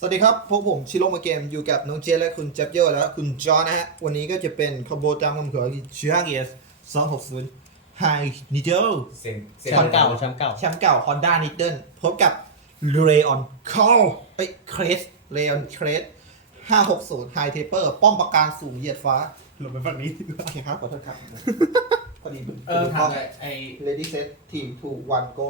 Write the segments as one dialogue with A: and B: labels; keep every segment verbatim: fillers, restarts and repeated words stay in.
A: สวัสดีครับพวกผมชิโร่มาเกมอยู่กับน้องเจและคุณเจ็บเยอะและคุณจอนะฮะวันนี้ก็จะเป็นคอมโบตามคำขอที่ชิฮาเกสสองหกศูนย์ไฮนิเดิล
B: เสียง
C: แชมป์เก่าแชมป์เก่า
A: แชมป์เก่า Honda Needle พบกับเรออนคอลเอ้ยเครสเรออนเครสห้าหกศูนย์ไฮเทเปอร์ป้อมปราการสูงเหยียดฟ้า
D: หลบไปฝั่งนี้
A: โอเคครับขอโทษครับ พอดี
C: เออทำไงไอ้
A: เลดี้เซตทีมทูวันโก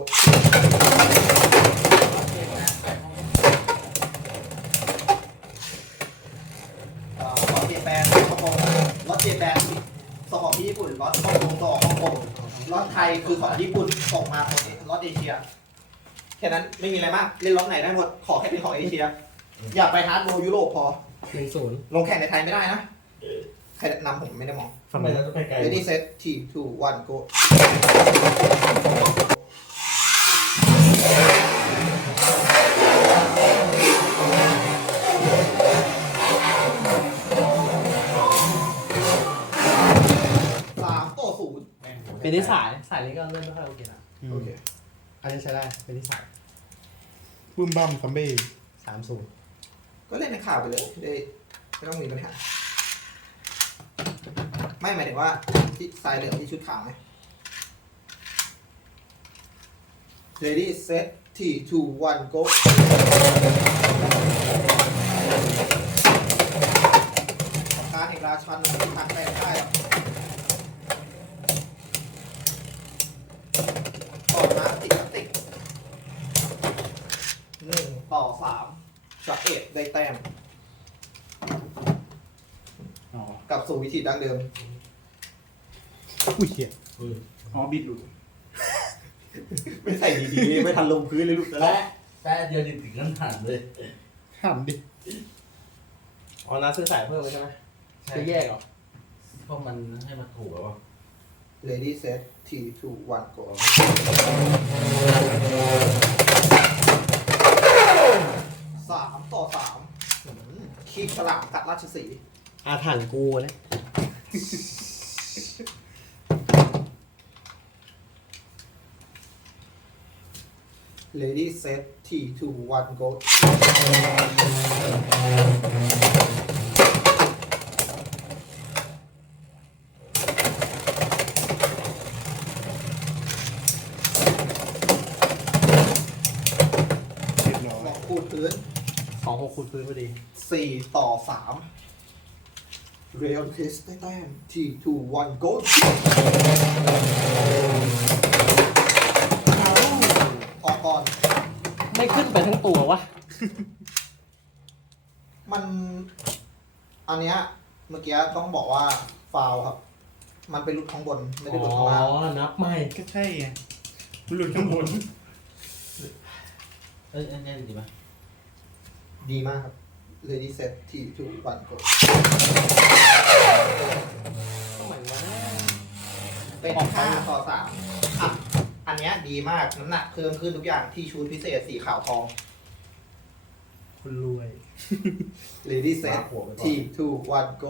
A: รถเจแปนฮ่องกงรถเจแปนส่งออกที่ญี่ปุ่นรถฮ่องกงส่งออกฮ่องกงรถไทยคือของญี่ปุ่นส่งมาของรถเอเชียแค่นั้นไม่มีอะไรมากเล่นรถไหนได้หมดขอแค่เป็นของเอเชียอยากไปฮาร์ดโรยุโรปพอ
C: หนึ่งศูนย์
A: ลงแข่งในไทยไม่ได้นะใครนำผมไม่ได้มอง
D: ทำไมเราจะไปไกล
A: Ready set three two one go สามต่อศูนย์
C: เป็นที่สายสายนี้ก็เล่นไม่ค่อยโอเคนะ
A: โอเค
C: อันนี้ใช้ได้เป็นที่สาย
D: บึ้มบั้มซัมเบ้
C: สามศูนย์
A: ก็เล่นในข่าวไปเลยได้ไม่ต้องมีปัญหาไม่หมายถึงว่าที่ทรายเหลืองที่ชุดขาวไหม Ready set three two one go การเอกราชันทางแปลงได้หรอต่อน้ำติดพลาสติกหนึ่งต่อสามจับเอ็ดได้แต้ม
D: อ๋อก
A: ลับสู่วิธีดั้งเดิม
D: อุ้ยเหี้ยอ๋อบิดหลุด
A: ไม่ใส่ดีๆ ไม่ทันลงพื้นเลยลูกแต่ละ
E: แป๊ะเดียวถึงขั้นหันเลย
D: ห้ามดิ
C: อ๋อน้าซื้อสายเพิ่มใช่ไหมจะแยกเหรอ
E: เพราะมันให้มันถูกแล้วว่า
A: Ready set three two one go สามต่อสามหืมคีบฉลามกัดราชสีห์
C: อาถรรพ์กูนะ
A: Ready set three two one go
D: เรียบร้อ
A: หมอย คูดพื้น
C: สองหกคูณพื้นพอดี
A: สี่ต่อสามเรียลคริสได้แต้ม three two one go ออกก่อน
C: ไม่ขึ้นไปทั้งตัววะ
A: มัน อันเนี้ยเมื่อกี้ต้องบอกว่าฟาวครับ มันเป็นหลุดข้างบน ไม่ได้หลุดข้างล่าง
C: อ๋อนับไม่
D: ก็ใช่ไงหลุดข้างบน
E: เอ้ยอันนี้ดีไหม
A: ดีมากครับ Ready set three two one go
C: ทำไมวะ
A: เป็นห้าต่อสามอ่ะ อันเนี้ยดีมาก น้ำหนักเพิ่มขึ้นทุกอย่างที่ชูดพิเศษสีขาวทอง
C: คนรวย
A: Ready set three two one go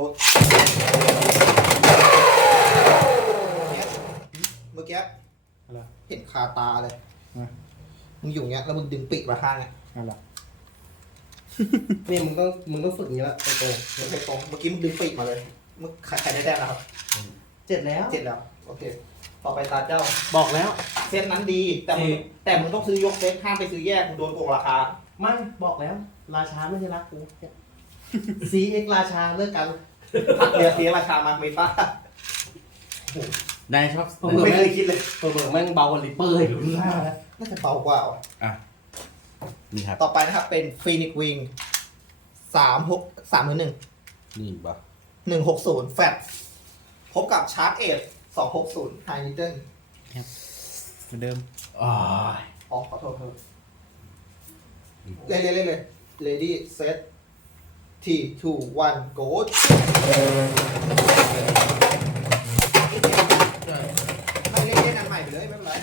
A: เมื่อกี้
D: อะไร
A: เห็นคาตาเลย
D: มา
A: มึงอยู่เงี้ยแล้วมึงดึงปีกมาข้างเงี้ย
D: อะไร
C: นี่มึงต้องมึงต้องฝึกอย่างนี้ละโอเค
A: ไม่ใช่ตรงเมื่อกี้มึงดึงปีกมาเลยมึงใครใครได้แต้มนะครับ
C: เจ็ดแล้ว
A: เจ็ดแล้ว โอเค ต่อไปตาเจ้า
C: บอกแล้ว
A: เซตนั้นดี แต่มึงแต่มึงต้องซื้อยกเซตห้ามไปซื้อแยกมึงโดนโกงราคา
C: ไม่บอกแล้ว ราชาไม่ใช่รักกู ซีเอ็กราชาเลิกกัน
A: ผักเรียเสียราชามาเมฟ้าน
E: ายชอบ
C: ผม
A: ไม่เคยคิดเลย
C: เปิดแม่งเบากว่าลิปเปอร์อีกรู้ล่าแล้ว
A: น่าจะเบากว่าว่ะ
E: อ่ะนี่ครับ
A: ต่อไปนะครับเป็นฟีนิกวิงสามหกสามหนึ่ง
E: นี่ปะ
A: หนึ่งหกศูนย์แฟตพบกับชาร์จเอทสองหกศูนย์ไฮนิเดิล
D: เหมือนเดิม
E: อ๋อ
A: อ๋อขอโทษครับเลยเลยเลยเลย ready set three two one go ไม่เล่นเล่นอันใหม่ไปเลยไม่เป็นไร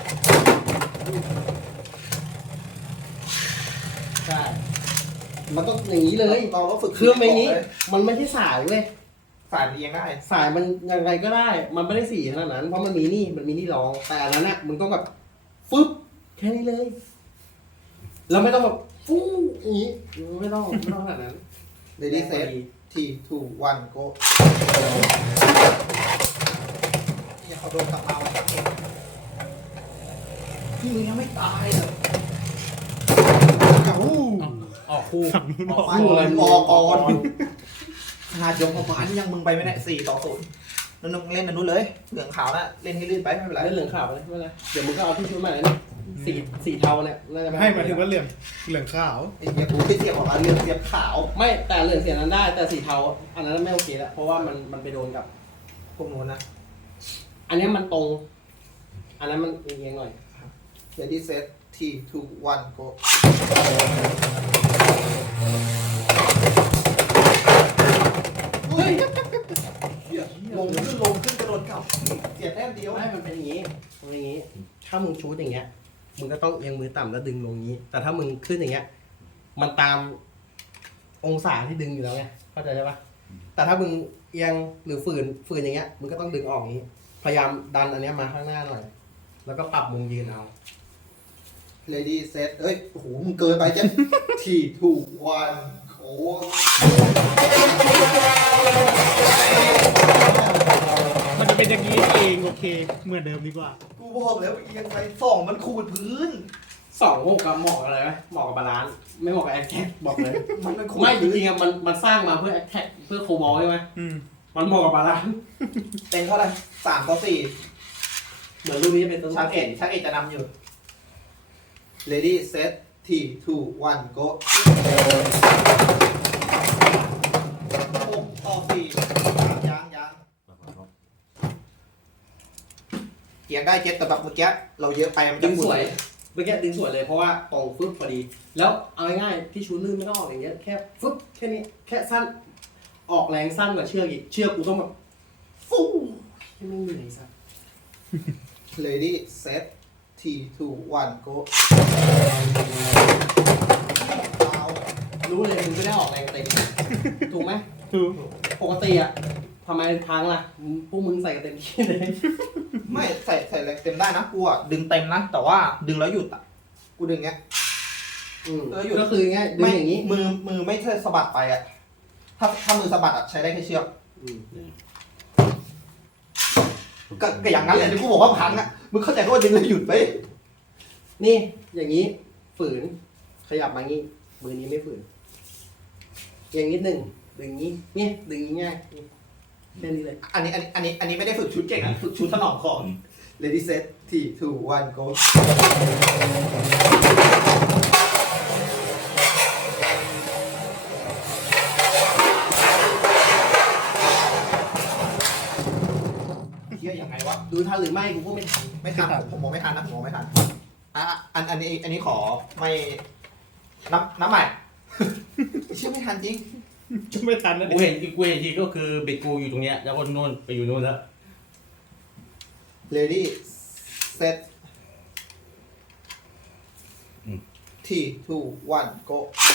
C: ใช่ มันต้องอย่างนี้เลย
A: เราต้องฝึก
C: เครื่องอย่างนี้ มันไม่ใช่สายเว้ย
A: สายเรียงได้
C: สายมันยังไงก็ได้ มันไม่ได้สีขนาดนั้น เพราะมันมีนี่ มันมีนี่รอง แต่อันนั้นน่ะมึงต้องแบบฟึบแค่นี้เลย แล้วไม่ต้องแบบฟู้อย่างนี้ไม่ต้องไม่ต้องขนาดนั้น
A: เลดี้เซตทีทูวันโกเนี่ยเขาโดนตัดเอาพี่มึงยังไม่ตายเหรอ
C: เอ้า
E: ออกคู่
D: ฝั่งนู้น
E: อ
D: อ
E: อ
D: อก ก
A: ไม่
E: คู่เลย
A: ออกก่อนขนาดยงประมาณยังมึงไปไม่ได้สี่ต่อศูนย์นั่นเล่นนั่นนู้นเลยเหลืองขาวนะเล่นให้ลื่นไปไม่เป็นไร
C: เล่นเหลืองขาวไปเลยไม่เป็นไรเดี๋ยวมึงก็เอาที่ชุดใหม่เลยนี่สีสีเทาเนี่ยน่าจะ
D: ให้หมายถึงว่าเหลืองเหลืองขาว
A: ไอ้เหี้ยกูไม่เสียบออกมาเรื่องเสียบขาว
C: ไม่แต่เหลืองเสียนั้นได้แต่สีเทาอันนั้นไม่โอเคแล้วเพราะว่ามันมันไปโดนกับ
A: พวกนู้นนะ
C: อันนี้มันตรง อันนั้นมันเอียงๆหน่อย
A: Ready set ที two one go
C: เฮ้ย
A: ลงขึ้นลงขึ้นกระโดดกลับเสียแต้มเดียว
C: ไม่มันเป็นอย่างนี้มันเป็นอย่างนี้ ถ้ามึงชูดอย่างเงี้ย มึงก็ต้องเอียงมือต่ำแล้วดึงลงนี้ แต่ถ้ามึงขึ้นอย่างเงี้ย มันตามองศาที่ดึงอยู่แล้วไง เข้าใจใช่ปะแต่ถ้ามึงเอียงหรือฝืนฝืนอย่างเงี้ย มึงก็ต้องดึงออกอย่างนี้ พยายามดันอันเนี้ยมาข้างหน้าหน่อย แล้วก็ปรับมุมยืนเอา
A: Ready set เอ้ยโอ้โหมึงเกินไปจ้ะ ที two one โอ้
D: มันจะเป็นอย่างนี้เองโอเคเหมือนเดิมดีกว่า
A: กูบอกแล้วเอียงไปสองมันขูดพื้น
C: สองโมกับเหมาะกับอะไรไหมเหมาะกับบาลานซ์ไม่เหมาะกับแอคแท็กบอกเลย
A: มันมันขูด
C: ไม่จ
A: พื้น
C: ริงๆอะมันมันสร้างมาเพื่อแอคแท็กเพื่อโคบอลใช่ไหม
D: อืม
C: มันเหมาะกับบาลานซ์
A: เต็มเท่าไหร่สามต่อสี่
C: เหมือนรูปนี้จะเป็นต้น
A: ช่างเอ็ดช่างเอ็ดจะนำอยู่ Ready set ที two one go หกต่อสี่ยางยางเกียงได้เจ็ดแต่แบบเมื่อกี้เราเยอะไปมัน
C: ดึ
A: จะ
C: ง
A: หมุ
C: ส
A: น
C: วยเมื่อกี้ดึงสวยเลยเพราะว่าตรงฟึบพอดี แล้วเอาง่ายๆที่ชูลื่นไม่ต้องออกอย่างเงี้ยแค่ฟึบแค่นี้แค่สั้นออกแรงสั้นกว่าเชือกอีกเชือกกูต้องแบบฟูให้ไม่เหนื่อยสัก
A: Ready set ที two one go เอา
C: รู้เลยมึงไม่ได้ออกแรงเต็มถูกไหม
D: ถูก
C: ปกติอะทำไมพังล่ะพวกมึงใส่กันเต็มที่เลย
A: ไม่ใส่ใส่แรงเต็มได้นะกูอ่ะดึงเต็มนะแต่ว่าดึงแล้วหยุดอ่ะกูดึงเงี้ย
C: อืม
A: เออหยุด
C: ก็คือง่ายดึง
A: ไม่
C: อย่างนี้
A: มือมือไม่ใช่สะบัดไปอ่ะถ้าถ้ามือสะบัดอ่ะใช้ได้แค่เชือก
C: อืม
A: ก็ก็อย่างนั้นเลยที่กูบอกว่าพังอ่ะมึงเข้าใจว่าดึงแล้วหยุดไป
C: นี่อย่างนี้ฝืนขยับมางี้มือนี้ไม่ฝืนเอียงนิดหนึ่งดึงนี้เนี่ยดึงง่ายนี่แค่นี้เลย
A: อันนี้อันนี้อันนี้อันนี้ไม่ได้ฝึกชุดเก่งนะฝึกชุดถนอมของ Ready set ที two one go เฮียยังไงวะ
C: ดูทันหรือไม่กูก็ไม่ทัน
A: ไม่ทันผมผมมองไม่ทันนะผมมองไม่ทันอ่ะอันอันนี้อันนี้ขอไม่น้ำน้ำใหม่ เชื่อไม่ทันจริง
D: จะไม่ทันนะ
E: กูเห็นกูเห็นทีก็คือเบ็ดกูอยู่ตรงเนี้ยแล้วคนโน่นไปอยู่โน่นแล้ว
A: Ready set ที two one go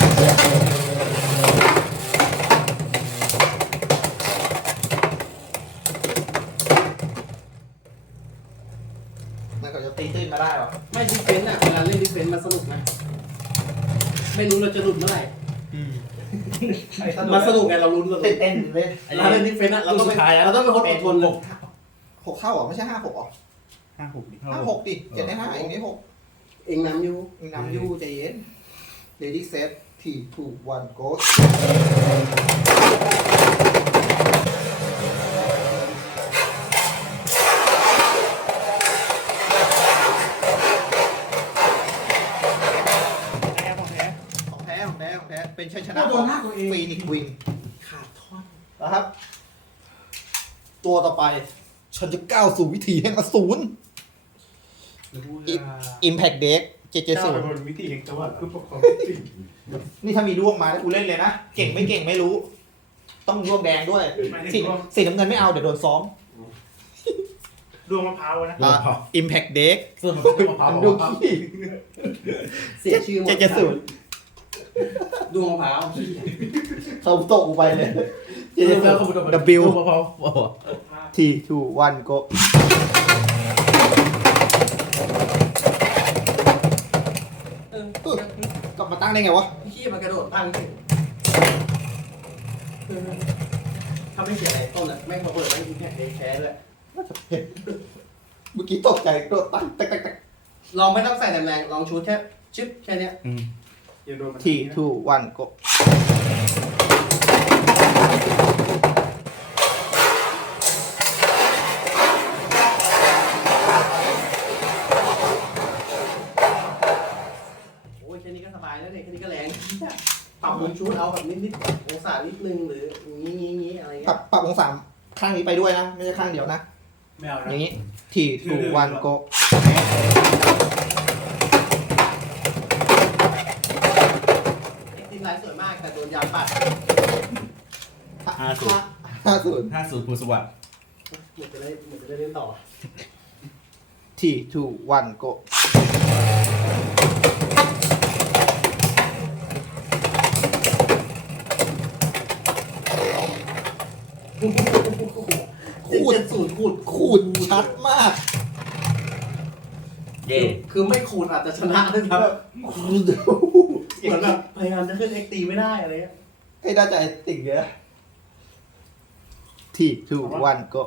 A: มันก็จะตีตื้นมาได้หรอ
C: ไม่ดิเฟนต์อ่ะเวลาเล่นดิเฟนต์มันสนุกนะไม่รู้เราจะหลุดเมื่อไหร่
D: อืม
C: มันสนุกไงเราลุ้นเรา
A: เต้นเต้นเล่น
C: เราเล่นดิเฟนต์อ่ะเราต้อง
E: สุ
C: ไป
E: ดท้ายแล้ว
C: เราต้องเป็นคนอดทนเลย
A: หกเข้าเหรอไม่ใช่ห้าหกเหรอ
D: ห้าหกดิ
A: ห้าหกดิเจ็ดได้ห้าเองได้หก
C: เองนำอยู่
A: ยังนำอยู่ใจเย็น Ready set ที two one go
D: แพ้ของแพ้
A: ของแท้ของแท้ของแท้เป็นชัยชนะ
C: โดนหน้าตัวเอง
A: ฟีนิกวิน
C: ขาดท่อน
A: นะครับ ตัวต่อไป ฉันจะก้าวสู่วิถีแห่งอสูร Impact Deck เจ็ดเจ็ด
D: เจ้า
A: ศูนย์
D: บนวิธีแห่งจังหวัดคือปกครองจริง
A: นี่ถ้ามีร่วงมาแล้วกูเล่นเลยนะ เก่งไม่เก่งไม่รู้ ต้องร่วงแดงด้วย สีสีน้ำเงินไม่เอาเดี๋ยวโดนซ้อม
D: ดวงมะพร้าวนะ
A: อ่ะ Impact Deck
E: ส่วนมันก็มะพร้าว
A: ดู
E: มะพร้าว
A: ขี้
C: เสียชื่อหมด
A: เจ็ดเจ็ดศูนย์
C: ดวงมะพร้าว
A: เขาตกกูไปเลยเจ็ด
E: เดี๋
A: เจ็
E: ย
A: ด
E: ว
A: ศู
E: เขา
A: นย์
E: บอก
A: W
E: มะพร้าวโอ้โห
A: T two one go
C: เออ
A: ปึ๊บกลับมาตั้งตั้งได้ไงวะ
C: ขี้มันกระโดดตั้งขึ้นถ้าไม่เสียอะไรต้นอ่ะแม่งมาเปิดแม่งแค่แค่เลย
A: เมื่อกี้ตกใจโดดตั้งแตกแตกแตก
C: ลองไม่ต้องใส่แรงๆลองชูดแค่ชึบแค่เนี้ย
E: อืม
D: อย่าโดนมัน
A: ทีทูวันโก
C: โอ้ยแค่นี้ก็สบายแล้วเนี่ยแค่นี้ก็แรงปรับมุมชูดเอาแบบนิดๆองศานิดนึงหรืองี้งี้งี้อะไร
A: ปรั
C: เงี้
A: บ
C: ย
A: ปรับองศาข้างนี้ไปด้วยนะ ไม่ใช่ข้างเดียวนะ
D: ไม่เอานะ
A: อย่างนี้ทีทูวันโก
C: ไอ้ทีมลายสวยมากแต่โดนยางปัด
E: ห้าศูนย์
A: ห้าศูนย์
E: ห้าศูนย์ภูสวัสดิ์
C: เหมือนจะได้เหมือนจะได้เล่นต่อ
A: ทีทูวันโก
C: คูดศูนย์คูด
A: ขูดชัดมาก
E: เย่
C: คือไม่คูดอาจจะชนะด้วยครับ
A: ขูด
C: เหมือนแบบพยายามจะขึ้นเอ็กตีไม่ได้อะไรเงี้ย
A: ให้ได้ใจติ่งเยอะทีทูวันโก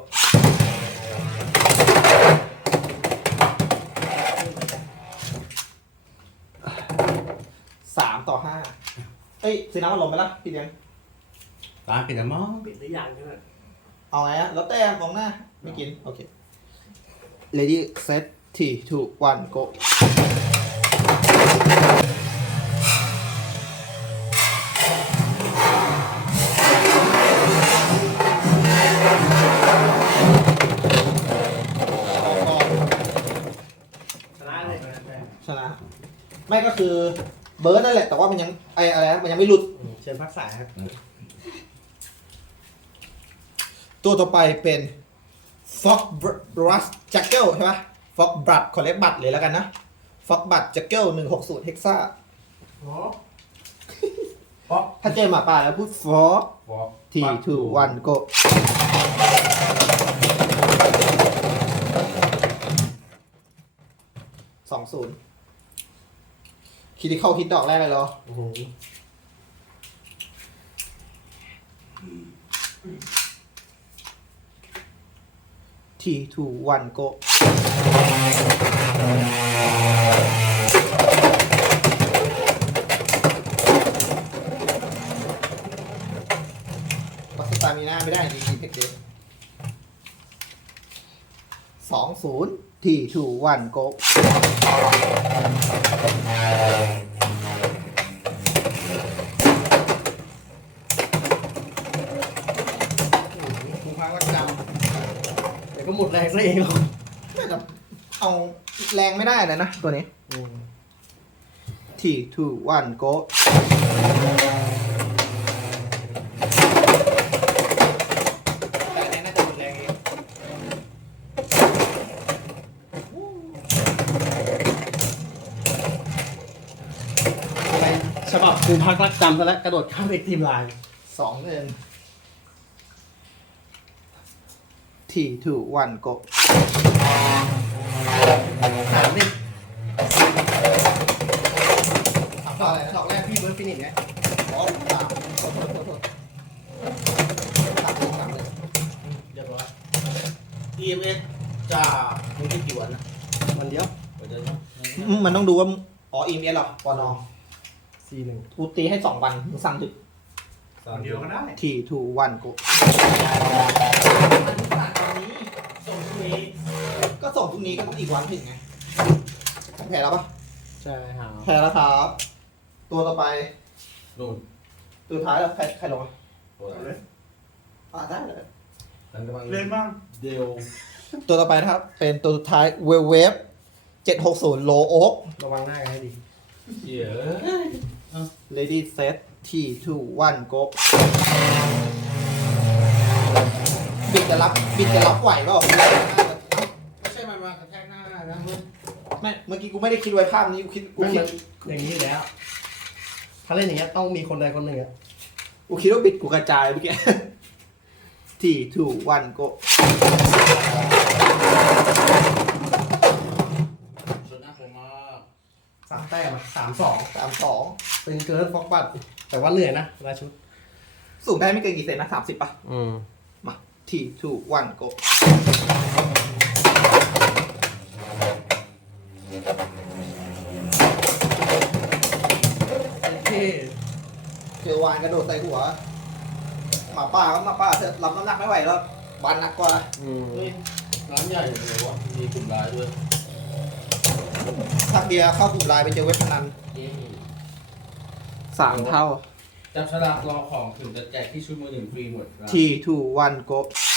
A: สามต่อห้าเอ้ยสีน้ำมันลงไปละพี่เลี้ยง
E: ตาปิดอะมั้ง
C: ปิดหรือยังใช่ไหม
A: เอาไงฮะแล้วแต่มองหน้า ไม่กิน โอเค ready set ทีทูวันโก
C: ชนะเลย
A: ชนะ ไม่ก็คือเบิร์ดนั่นแหละ แต่ว่ามันยังไออะไรนะมันยังไม่หลุด
C: เชิญพักสายครับ
A: ตัวต่อไปเป็น Fox Brush Jackal ใช่ไหม Fox Brush ขอเรียกบัตรเลยแล้วกันนะ Fox Brush Jackal หนึ่งหกศูนย์ Hexa
D: อ๋อ
A: ถ้าเจอหมาป่าแล้วพูด Fox
E: ฟอก
A: ทีทูวันโกสองศูนย์คิดที่เข้าคิดดอกแรกเลยเหรอ
C: โอ้โห
A: ทีทูวันโกวัสตามีหน้าไม่ได้จริงๆเพชรเดสองศูนย์ทีทูวันโก
C: คุณพักรักจำเดี๋ยวก็หมดแรงซะเองหรอก
A: น่าจะเอาแรงไม่ได้เลยนะตัวนี้ทีทูวันโกแต่น่าจะหมดแรงเอง
C: ไปฉบับครูพักรักจำซะแล้วกระโดดข้ามเอ็กทีมไลน์
A: สองเงินทีทูวันโก
C: สามดิ
A: ดอก
C: ดอกแรกพี่เบิร์ดฟินิชไง
A: สองสามโทษโทษโทษโทษสามหนึ่งสามหนึ่ง
E: เรียบร้อย อี เอ็ม เอส จะมีที่กี่วันนะ
C: วันเดียว
E: เดี๋ยวจะ
A: อืมมันต้องดูว่า อ๋ออีเมลหรอปอนอ
C: สี่หนึ่ง
A: กูตีให้สองวันมึงสั่งดึก
D: คนเดียวก็ได้
A: ทีทูวันโก
E: ส่งพรุ่งนี้
A: ก็ส่งพรุ่งนี้ก็ต้องอีกวันถึงไงแพ้แล้วปะ
C: ใช่ครับ
A: แพ้แล้วครับ ตัวต่อไป
E: นู่น
A: ตัวท้ายแล้วใครใครลงอ่ะ
E: ตัวอะไร
A: อ่าได้เลย
E: นั่นกำลัง
D: เล่นบ้าง
E: เดียว
A: ตัวต่อไปนะครับ เป็นตัวสุดท้ายเวลเวฟเจ็ดหกศูนย์โลโอ๊ก
C: ระวังหน้ากันให้ดี
E: เหี้ย
A: Lady Set ทีทูวันโกบิดจะรับบิดจะรับไหวเปล่า
E: ไม่ใช่มันมากระแทกหน้านะ
A: ไม่เมื่อกี้กูไม่ได้คิดไว้ภาพนี้กูคิดกู
C: ไม่
A: คิด
C: มันอย่างนี้อยู่แล้ว ถ้าเล่นอย่างเงี้ยต้องมีคนใดคนหนึ่งอะ
A: กูคิดว่าบิดกูกระจายเมื่อกี้ ทีทูวันโก
E: ชนะผมมาก
C: สามแต้มอะสามสอง
A: สามสอง
C: เตึงเกินฟอกบัตแต่ว่าเหนื่อยนะรายชุด
A: สูงได้ไม่เกินกี่เซนนะสามสิบป่ะ
C: อืม
A: มาทีทูวันโก
C: โอเค
A: เจอวานกระโดดใส่หัวหมาป่าก็หมาป่าเถอะรับน้ำหนักไม่ไหวแล้วบานหนักกว่า
C: อืม
E: เฮ้ยร้านใหญ่เลยวะมีกลุ่มไลน์ด้วย
A: ทักเดียเข้ากลุ่มไลน์ไปเจอเว็บพนัน
E: เย้
A: สามเท่า
E: จับฉลากรอของถึงจะแจกที่ชุดมือหนึ่งฟรีหมดครับ
A: ทีทูวันโก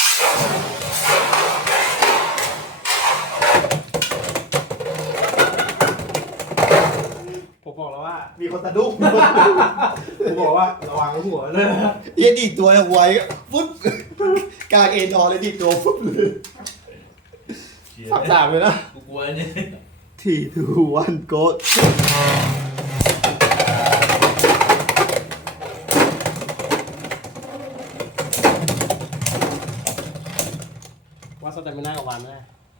C: ผมบอกแล้วว่า
A: มีคนสะดุ้ง
C: ผมบอกว่าระวังหัวเลย
A: เอียดีดตัวไว้ปุ๊บกลางเอ็นออเลยดีดตัวปุ๊บเลยสับดาบเลยนะ
E: กูกลัวเนี่ย
A: ทีทูวันโก
C: ว่าสเตมิน่ากับวันแน่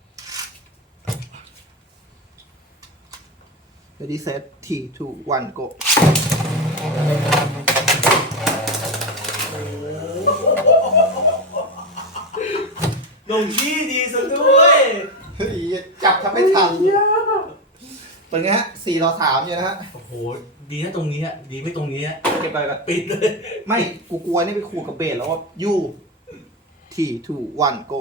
A: ready set ทีทูวันโก
E: ลงที่ดีซะด้วย
A: เฮ้ยจับทำไม่ทันเป็นไงฮะสี่ต่อสามอยู่นะฮะ
E: โอ้โหดีนะตรงนี้อะดีไม่ตรงนี้อะ
A: เก็บไปก่อน
E: ปิดเลย
A: ไม่กูกลัวนี่ไปขู่กับเบสแล้วว่ายูทีทูวันโก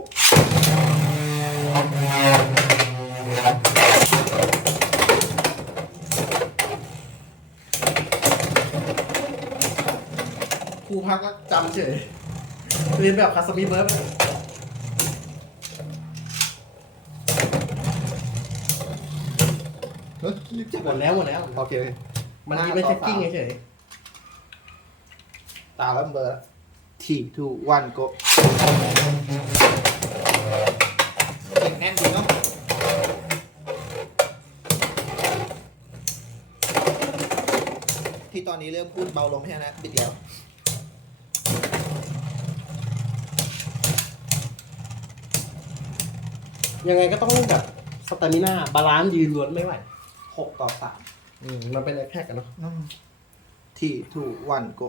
C: ครูพักก็จำเฉยเรียนแบบคาสมิเบิร์ด
A: เฮ้ยจับ
C: หมดแล้วหมดแล้ว
A: โอเค
C: มันมีไม่เช็คกิ้งเฉย
A: ตาแล้วเบอร์ทีทูวันโกเก่งแน่นดีเนาะที่ตอนนี้เริ่มพูดเบาลงใช่ไหมนะบิดแล้ว
C: ยังไงก็ต้องแบบสเตมิน่าบาลานซ์ยืนล้วนไม่ไหว
A: หกต่อสาม
C: อืมมันเป็นแอคแท็กกันเนาะ
A: ทีทูวันโก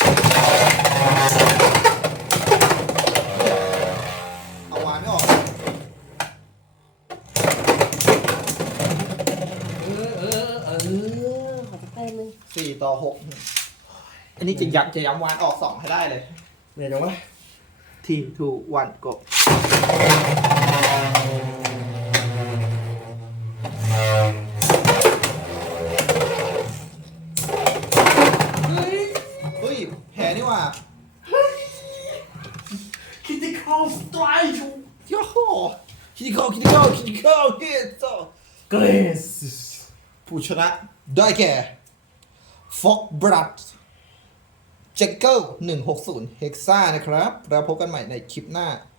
A: เอาวานไม่ออก
C: เออเออเออขอสักแต้มนึง
A: สี่ต่อหกอันนี้จะยัดจะย้ำวานออกสองให้ได้เลย
C: เหนื่อยจังวะ
A: ทีทูวันโกเฮ้ยแพ้นี่ว่า
E: คิดที่เข้าสไตร์ชู
A: โย่คิดเข้าคิดเข้าคิดเข้าเฮ้ยต่อ
C: เกรส
A: ผู้ชนะได้แก่ฟ็อกบรัดเจ็กเกิลหนึ่งหกศูนย์เฮกซ่านะครับแล้วพบกันใหม่ในคลิปหน้า